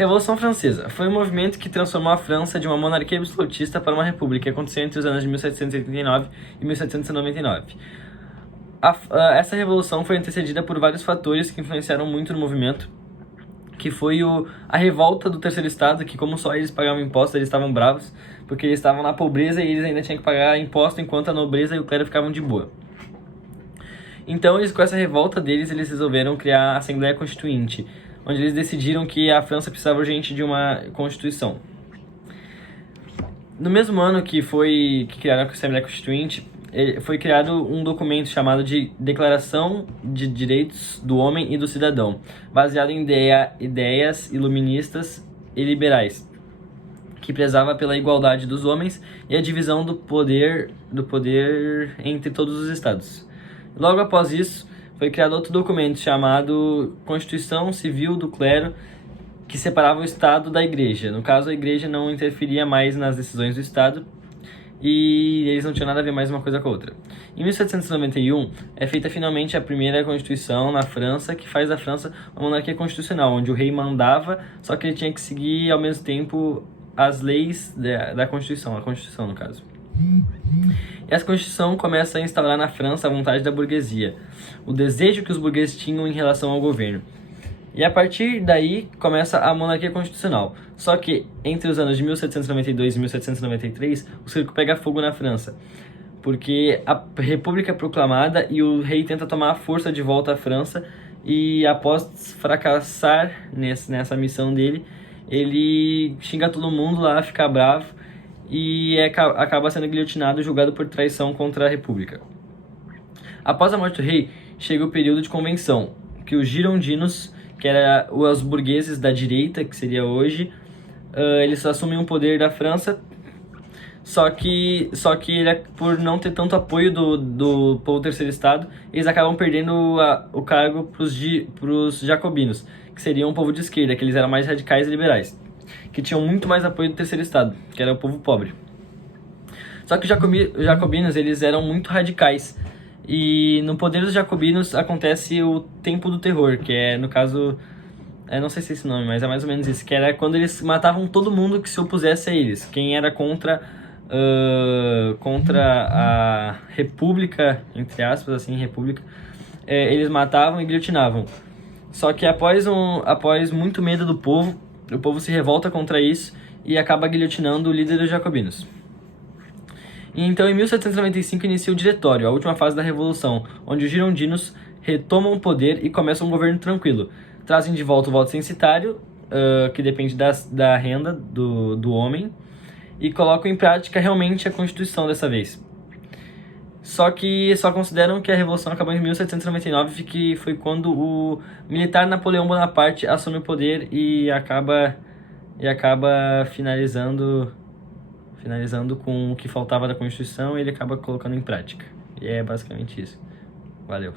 Revolução Francesa foi um movimento que transformou a França de uma monarquia absolutista para uma república, que aconteceu entre os anos de 1789 e 1799. Essa revolução foi antecedida por vários fatores que influenciaram muito no movimento, que foi a revolta do Terceiro Estado, que como só eles pagavam impostos, eles estavam bravos, porque eles estavam na pobreza e eles ainda tinham que pagar imposto, enquanto a nobreza e o clero ficavam de boa. Então, com essa revolta deles, eles resolveram criar a Assembleia Constituinte, onde eles decidiram que a França precisava urgente de uma Constituição. No mesmo ano que criaram a Assembleia Constituinte, foi criado um documento chamado de Declaração de Direitos do Homem e do Cidadão, baseado em ideias iluministas e liberais, que prezava pela igualdade dos homens e a divisão do poder entre todos os estados. Logo após isso, foi criado outro documento chamado Constituição Civil do Clero, que separava o Estado da Igreja. No caso, a Igreja não interferia mais nas decisões do Estado e eles não tinham nada a ver mais uma coisa com a outra. Em 1791, é feita finalmente a primeira Constituição na França, que faz da França uma monarquia constitucional, onde o rei mandava, só que ele tinha que seguir ao mesmo tempo as leis da Constituição, a Constituição no caso. E essa Constituição começa a instaurar na França a vontade da burguesia, o desejo que os burgueses tinham em relação ao governo. E a partir daí começa a monarquia constitucional. Só que entre os anos de 1792 e 1793, o circo pega fogo na França, porque a república é proclamada e o rei tenta tomar a força de volta à França, e após fracassar nessa missão dele, ele xinga todo mundo lá, fica bravo e acaba sendo guilhotinado e julgado por traição contra a república. Após a morte do rei, chega o período de convenção, que os girondinos, que eram os burgueses da direita, que seria hoje, eles assumem o poder da França, só que por não ter tanto apoio do povo do Terceiro Estado, eles acabam perdendo o cargo para os jacobinos, que seriam um povo de esquerda, que eles eram mais radicais e liberais, que tinham muito mais apoio do Terceiro Estado, que era o povo pobre. Só que os jacobinos, eles eram muito radicais, e no poder dos jacobinos acontece o Tempo do Terror, que é, no caso, não sei se é esse nome, mas é mais ou menos isso, que era quando eles matavam todo mundo que se opusesse a eles. Quem era contra a república, entre aspas, assim, república, eles matavam e guilhotinavam. Só que após muito medo do povo, o povo se revolta contra isso e acaba guilhotinando o líder dos jacobinos. E então, em 1795, inicia o Diretório, a última fase da Revolução, onde os girondinos retomam o poder e começam um governo tranquilo. Trazem de volta o voto censitário, que depende da renda do homem, e colocam em prática realmente a Constituição dessa vez. Só que só consideram que a Revolução acabou em 1799, que foi quando o militar Napoleão Bonaparte assume o poder e acaba finalizando com o que faltava da Constituição, e ele acaba colocando em prática. E é basicamente isso. Valeu.